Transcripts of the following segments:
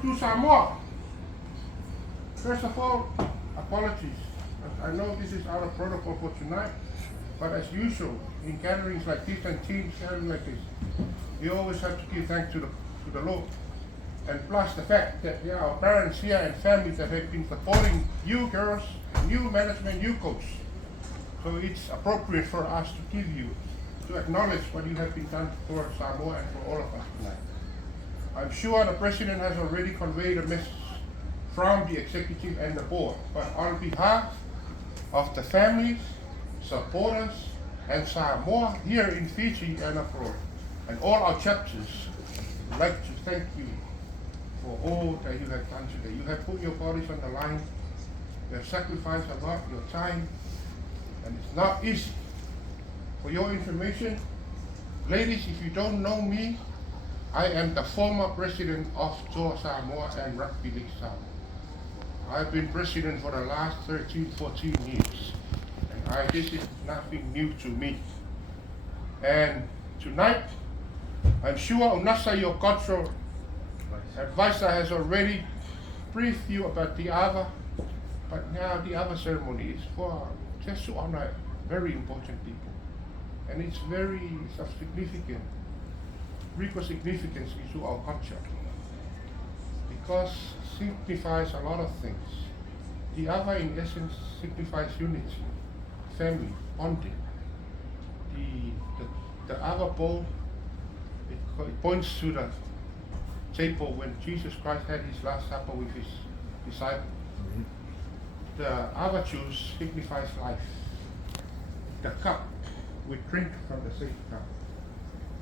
Fetu Samoa. First of all, apologies. I know this is out of protocol for tonight, but as usual, in gatherings like this and teams gathering like this, we always have to give thanks to the Lord. And plus the fact that there are parents here and families that have been supporting you girls, new management, you coach. So it's appropriate for us to give you, to acknowledge what you have been done for Samoa and for all of us tonight. I'm sure the President has already conveyed a message from the executive and the board, but on behalf of the families, supporters, and Samoa here in Fiji and abroad, and all our chapters, I'd like to thank you for all that you have done today. You have put your bodies on the line, you have sacrificed a lot, your time, and it's not easy. For your information, ladies, if you don't know me, I am the former president of Toa Samoa and Rugby League Samoa. I've been president for the last 13, 14 years, and this is nothing new to me. And tonight, I'm sure Unasa, your cultural advisor, has already briefed you about the Ava, but now the Ava ceremony is for just to honor very important people. And it's very significant, regal significance to our culture, because it signifies a lot of things. The Ava in essence signifies unity, family, bonding. The Ava bowl, it points to the table when Jesus Christ had his last supper with his disciples. Mm-hmm. The Ava juice signifies life. The cup, we drink from the same cup,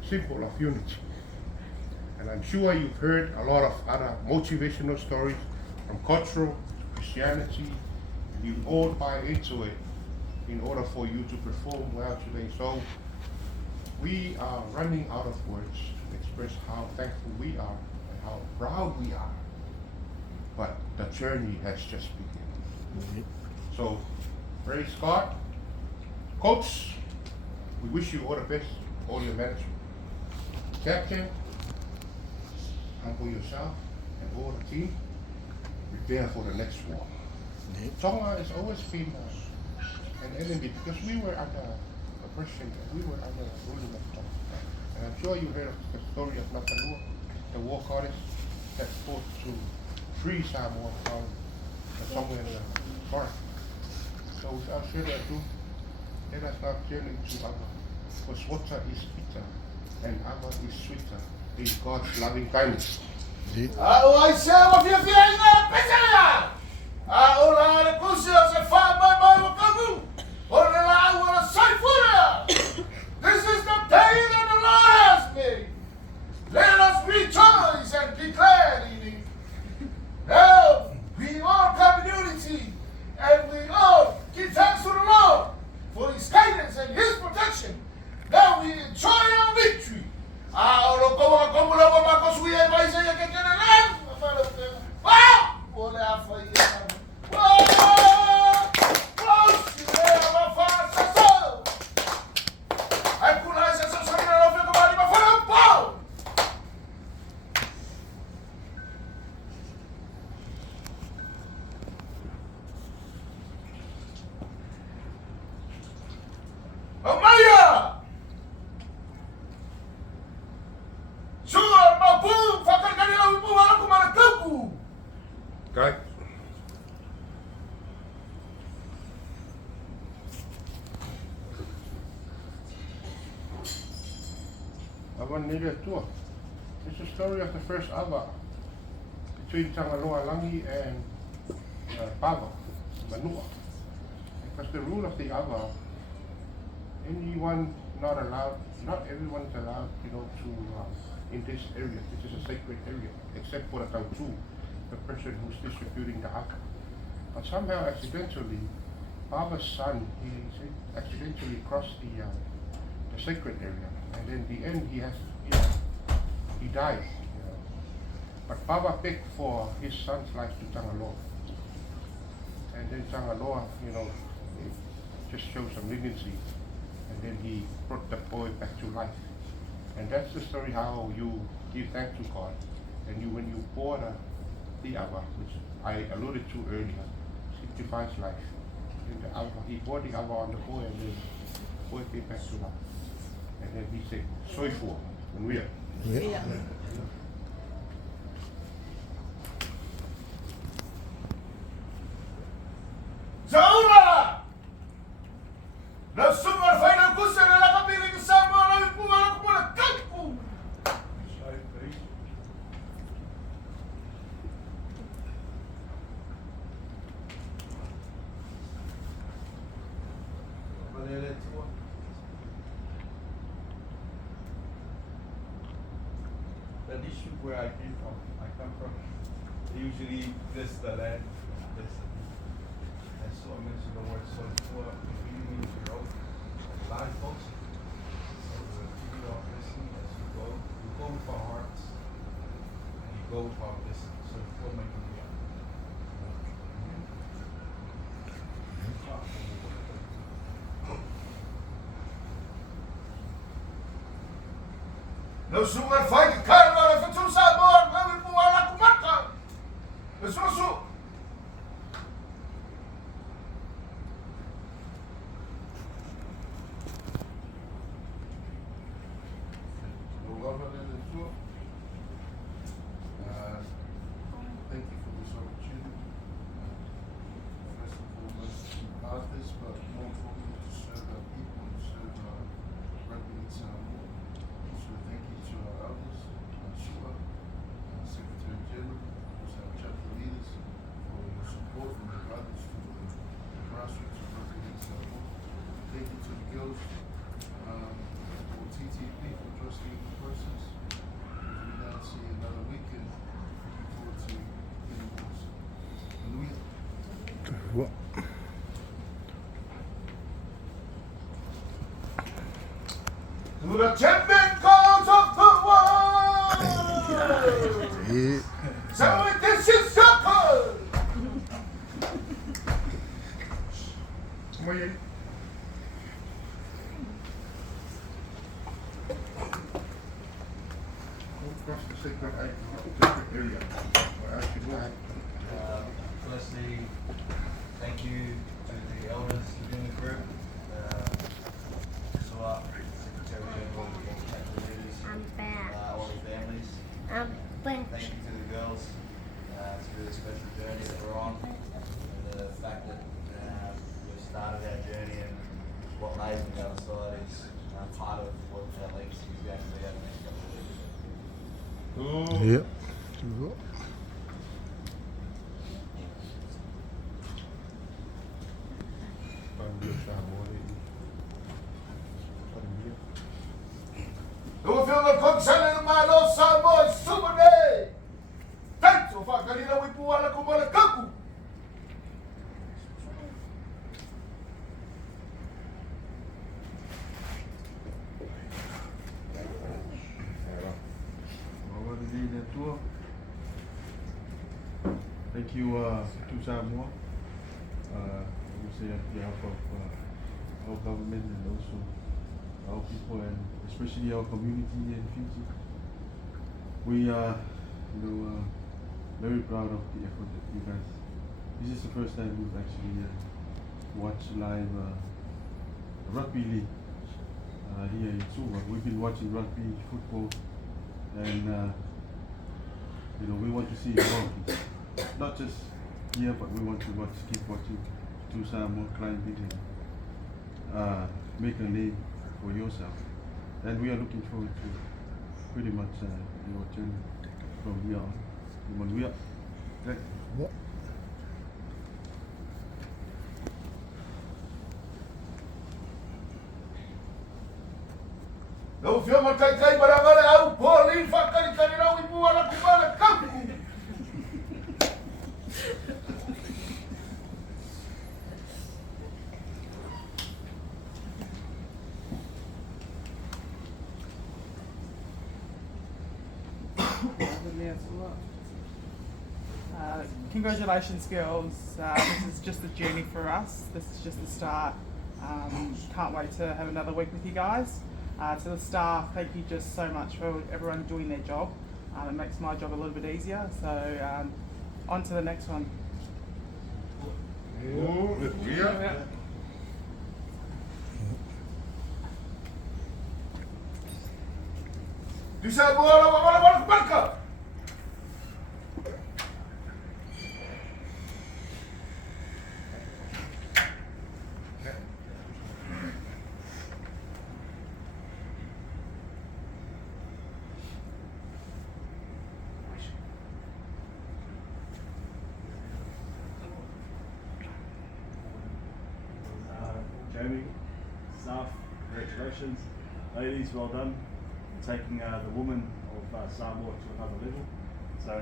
symbol of unity. And I'm sure you've heard a lot of other motivational stories from cultural Christianity, and you all buy into it in order for you to perform well today. So we are running out of words to express how thankful we are and how proud we are. But the journey has just begun. Mm-hmm. So praise God. Coach, we wish you all the best, all your management. Captain, humble yourself and all the team, prepare for the next war. Mm-hmm. Tonga has always been an enemy because we were under oppression, we were under ruling of Tonga. And I'm sure you heard of the story of Manuia, the war goddess that fought to free Samoa from the Tongan forest. So without further ado, let us now turn into Ava, because water is bitter and Ava is sweeter in God's loving kindness. This is the day that the Lord has made. Let us rejoice and be glad in it. Now, we all come in unity and we all give thanks to the Lord for his guidance and his protection. Now we enjoy our victory. Okay. Ava Nere Tua. It's the story of the first Ava between Tangaloa Langi and Kava, Manua. Because the rule of the Ava, anyone not allowed, not everyone is allowed, to, in this area. This is a sacred area, except for the Tautu, the person who's distributing the aka. But somehow, accidentally, Baba's son, he accidentally crossed the sacred area, and in the end, he died. But Baba begged for his son's life to Tangaloa, and then Tangaloa, just showed some leniency, and then he brought the boy back to life. And that's the story how you give thanks to God. And you, when you pour the Ava, which I alluded to earlier, signifies life. And the Ava, he poured the Ava on the boy, and then the boy came back to life. And then he said, "Soifua," manuia. Yeah. Zaura! Na sumar fai na kusa na nakapiling sa mga namin pumalak mo na kaku! The dish where I come from, they usually bless the land, bless the people. And so I mentioned the word soul for meaning in your own life folks. So give you our blessing as you go. You go with our hearts and you go with our blessing. So for my media. Na sumar fai ki karma na Fetu Samoa namin pumalak kumaka! Na susu! Thank you for this opportunity. First and foremost, to have this, but more importantly, to serve our people and serve our rugby in Samoa. So thank you to our elders, our Shua, our Secretary General, also our chapter leaders, for your support and your guidance for the grassroots of rugby in Samoa. Thank you to the girls, for TTP for trusting the process. As we now see another weekend, looking forward to getting more. Manuia. To the champion gods of the world! So this is soccer! Moye. Across the sacred area. Or actually, go ahead. Firstly, thank you to the elders within the group, SWAT, Secretary General, chapter leaders, I'm back. all the families. I'm back. Thank you to the girls. It's a really special journey that we're on, and the fact that we've started our journey and what lays on the other side is part of what our legacy is going to be over the next couple of years. Yep. No feel the concern in my Lord Samoa Super Day! Thanks so far, kanina we puwala kumala kaku! Thank you, Fetu Samoa. I would say on behalf of our government and also our people and especially our community in Fiji. We are, very proud of the effort that you guys. This is the first time we've actually watched live rugby league here in Suva. We've been watching rugby, football, and we want to see more of this. Not just here, but we want to keep watching Fetu Samoa climbing and make a name for yourself. And we are looking forward to pretty much your journey from here on. We are. Right. Yep. No feel my kai barabara au Pauline fakari kanina we puwala kumala kaku! Congratulations, girls. This is just a journey for us. This is just the start. Can't wait to have another week with you guys. To the staff, thank you just so much for everyone doing their job. It makes my job a little bit easier. So on to the next one. Yeah. Bisa bola barca. Jamie, staff, congratulations. Ladies, well done. Taking the woman of Samoa to another level. So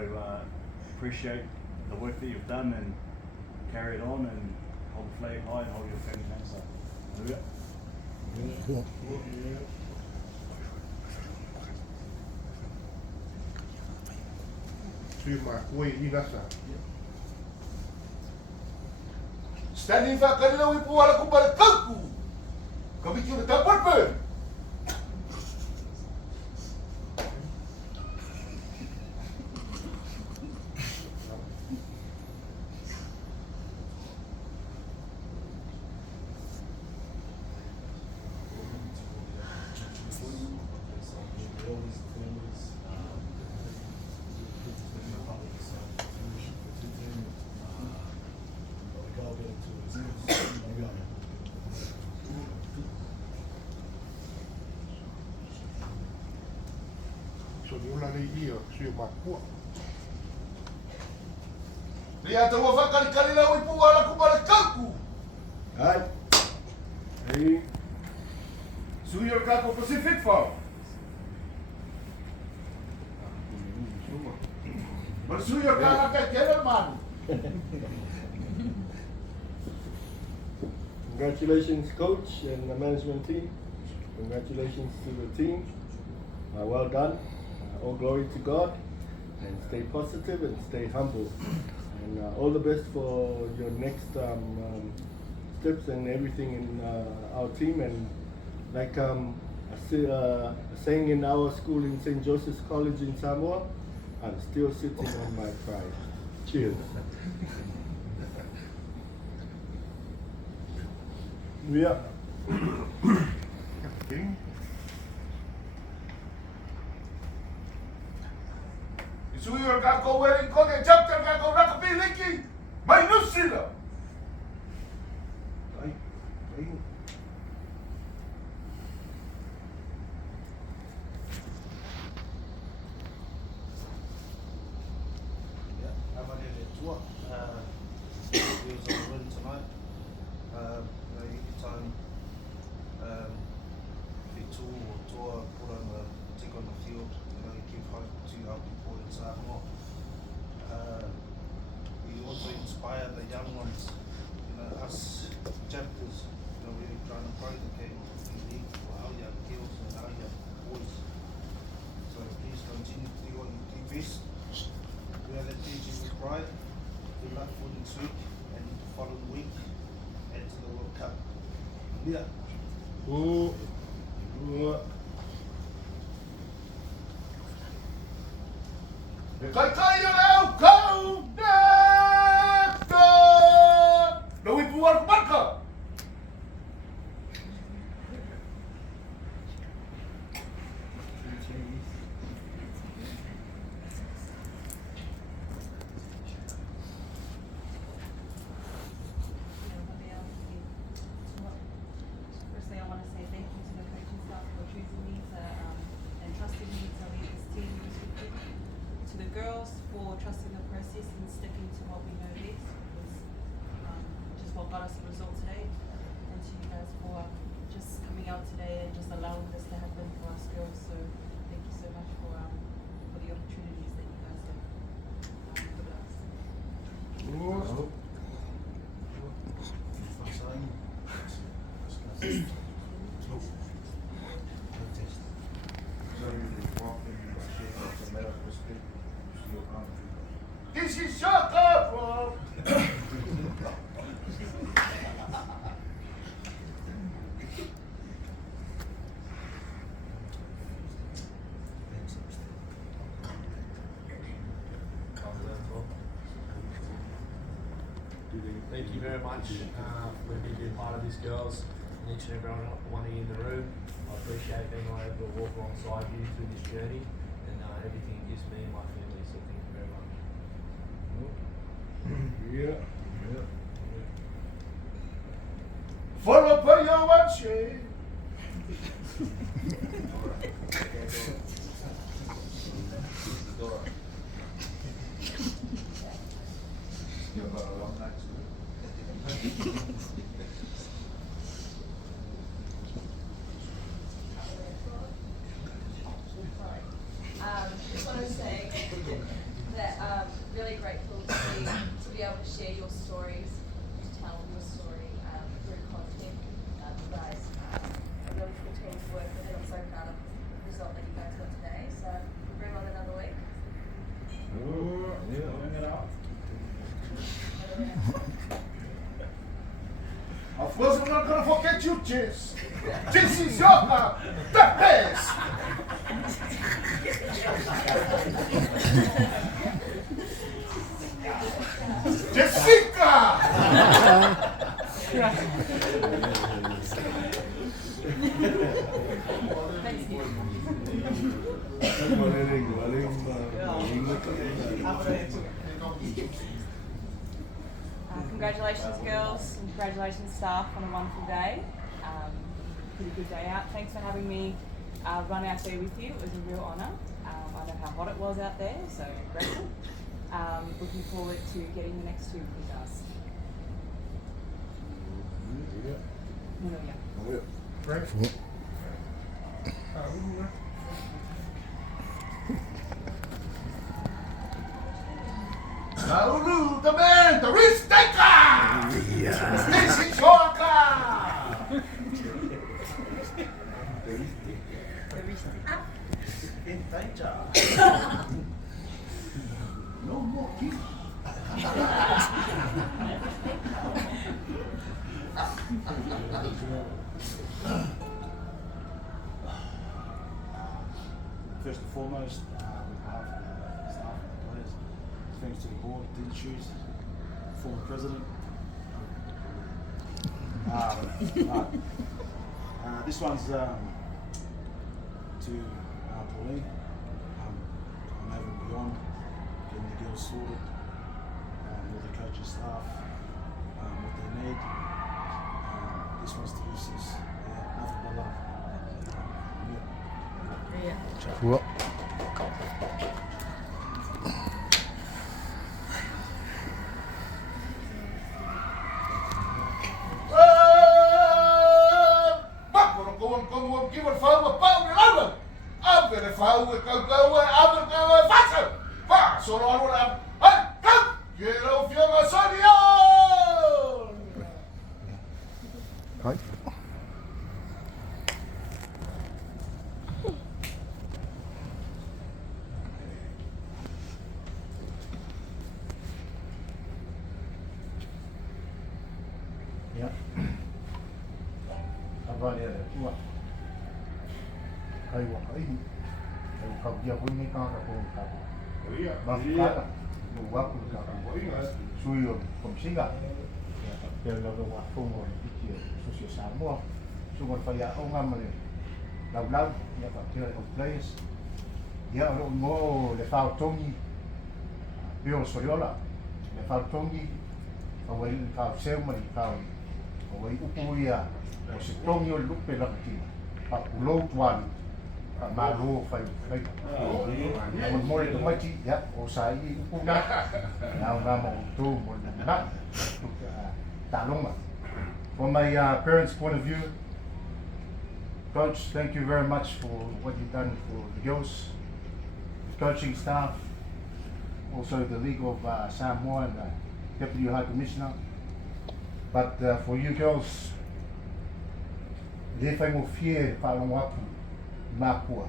appreciate the work that you've done and carry it on and hold the flag high and hold your family down. So, Standing fa kanila wi pu ala ku bal kaku. Kami kira dapat ber. So you only here, so you might walk. Ria tawa fa kanila wi pu ala ku bal kaku. Hai. Hey. Suyo kako Pacific fa. Bersuyo kako ke Jerman. Congratulations, coach and the management team. Congratulations to the team. Well done. All glory to God. And stay positive and stay humble. And all the best for your next steps and everything in our team. And like saying in our school in St. Joseph's College in Samoa, I'm still sitting on my pride. Cheers. Yeah. Suyo kako wearing koge chapter kako rakapiliki. May nusila. He was on the win tonight. Every time Fetu or Toa put on the tick on the field, you give hope to our people in Samoa. We also inspire the young ones, us chapters, really trying to grow the game in league for our young girls and our young boys. So please continue to do what you do best. We are the teachers with pride. Good luck for next week and the following week and to the World Cup. Yeah. Kai kai leo kau nekta. Nawi puar barka. Firstly, I want to say thank you to the coaching staff for choosing me to and trusting me to lead this team this weekend. To the girls for trusting the process and sticking to what we know best, which is what got us the result today. And to you guys for just coming out today and just allowing this to happen for us girls. So thank you so much for the opportunities that you guys have given us. This is shut up, bro. thank you very much for me being part of this, girls, and each and every one of you in the room. I appreciate being able to walk alongside you through this journey and everything it gives me and my family. So thank you very much. Follow by your watching. Just want to say that I'm really grateful to be able to share your stories, to tell your story through content. You guys are a really cool team to work with, and I'm so proud of the result that you guys got today. So we'll bring on another week. Bring it up. Of course, we're not going to forget you, Jess. This is your the best. Jessica! Congratulations, girls, and congratulations, staff, on a wonderful day. Pretty good day out. Thanks for having me run out there with you. It was a real honour. I know how hot it was out there, so grateful. Looking forward to getting the next two with you guys. Manuia. Right? Nauru, the man, the risk taker! This is your car! In danger. No more kids. First and foremost, on behalf of the staff and the players, thanks to the board, didn't choose, former president. This one's to Pauline, on over and beyond, getting the girls sorted, all the coaching staff, what they need. This one's to you, sis. Nothing but love. Give a phone with power and over. I'm going to phone with go I'm going to faster. Fast, so I will have. Hey, come! Get off your Masonia! Right. Yeah. About it, what? Kai wa kai. Kai kau dia pun ni kau tak pun kau. Iya. Masih ada. Buat pun kau. Suyo komsinga. Ya, dia lalu waktu mau dikir Fetu Samoa. Sugon faya ongam ni. Lau ya tak kira players. Ya orang mo le fau tongi. Bio soriola. Le fau tongi. Awal fau sema ni fau. Awal upuia. O se tongi o lupe la kina. Pa ulo tuan. Malu fai. Namun more to mati ya o sai upuna. Now ngamo tu mo na. Talonga. From my parents' point of view, Coach, thank you very much for what you've done for the girls, the coaching staff, also the League of Samoa and the Deputy High Commissioner. But for you girls, le whai mo fie whalongo aku Mapua.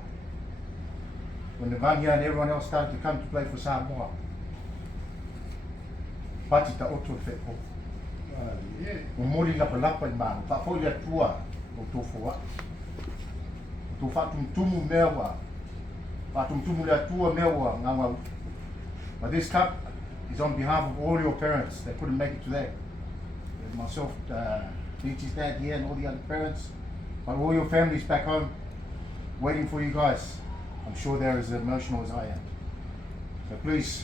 When the Vanya and everyone else started to come to play for Samoa, pati ta oto wheko. O mori lapa lapa I mana, pa fo ia tua o tofu wa. Tu fatumtumu mewa, fatumtumu le tua mewa ngawa. But this cup is on behalf of all your parents that couldn't make it today. myself, Beachy's dad here, and all the other parents, but all your families back home, waiting for you guys. I'm sure they're as emotional as I am. So please,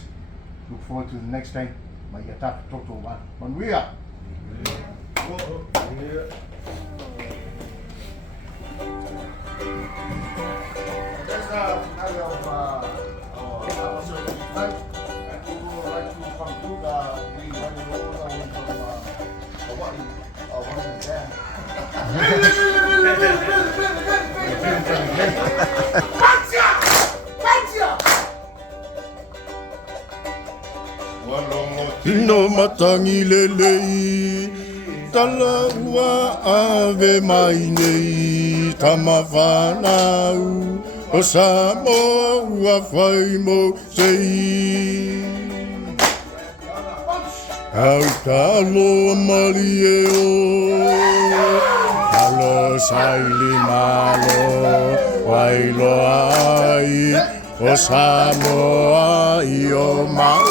look forward to the next day. Mai ia taka toto wa manuia. That's another of our episode tonight. And we would like to conclude the running over from Hawaii, one of the jam. Tino matangi lelei, tala ua ave mai nei, tamawhanau, o Samoa ua whai mo sei. Au talo mari e o, talo saili malo, wailo ai, o Samoa i o mau.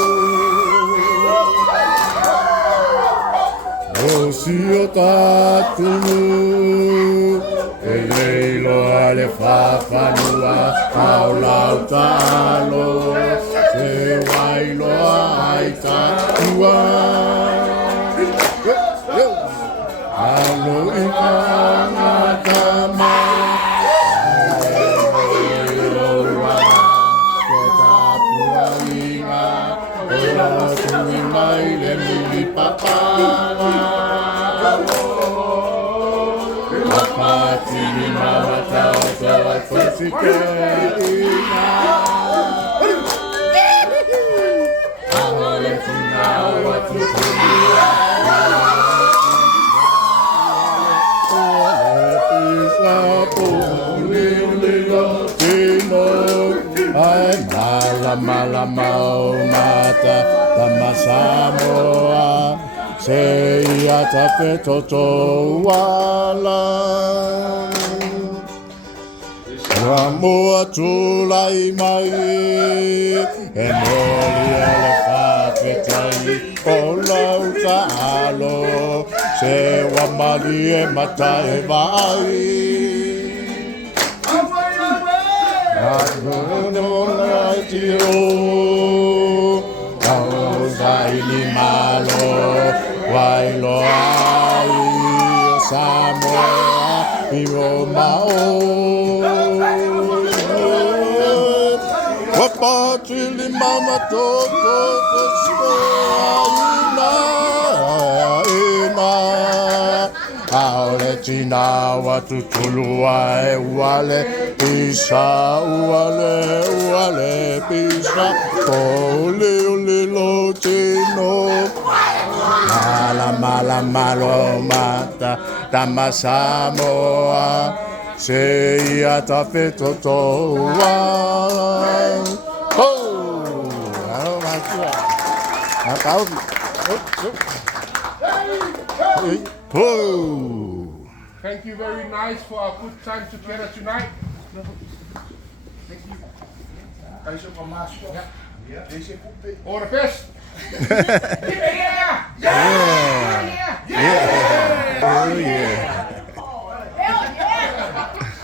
O si o tātunu, e leilo ale whawhanua, au lau talo, se wailo ai tātua. Alo i kāngata mai, leilo wa, ke tāpua inga, o tui mai le mili papanga. Patini mawata tawa fosikeina. Ahole tina watu kulia. Ole pisa pulilo tino. Ai mala mau mata tama Samoa. Seia tape toto wala. Samoa tulai mai, e moli ale whawhetai, o lau ta'alo, se wamari e mata e vai. Nā tio, au zaini malo, wailo ai o Samoa i o mao. Wapatili mama toto ina ina. Aole tina watu tulua e uale pisa uale pisa. Ole ole lo tino. Mala malo mata tama Samoa seia tape toto wa. Oh, matua. Nakau. Oh. Thank you very nice for our good time together tonight. Thank you. All the best. Yeah. Oh yeah.